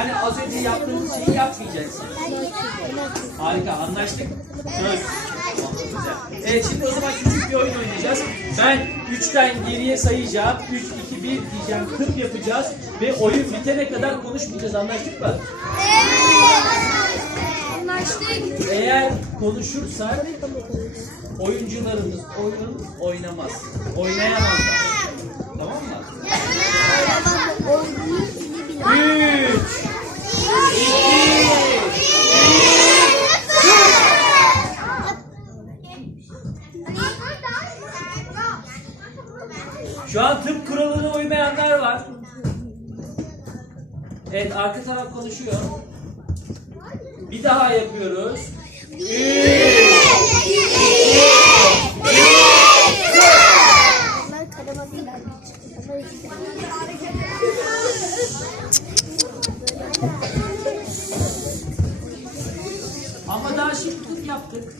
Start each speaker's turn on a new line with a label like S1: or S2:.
S1: Yani az önce yaptığımız şeyi yapmayacaksın. Harika anlaştık. Söz. Güzel. Evet şimdi o zaman küçük bir oyun oynayacağız. Ben 3'ten geriye sayacağım. 3, 2, 1 diyeceğim. 40 yapacağız. Ve oyun bitene kadar konuşmayacağız. Anlaştık mı?
S2: Anlaştık.
S1: Eğer konuşursak oyuncularımız oyun oynamaz. Oynayamazlar. Tamam mı? Şu an tıp kuralına uymayanlar var. Evet arka taraf konuşuyor. Bir daha yapıyoruz. Ama daha şimdi yaptık.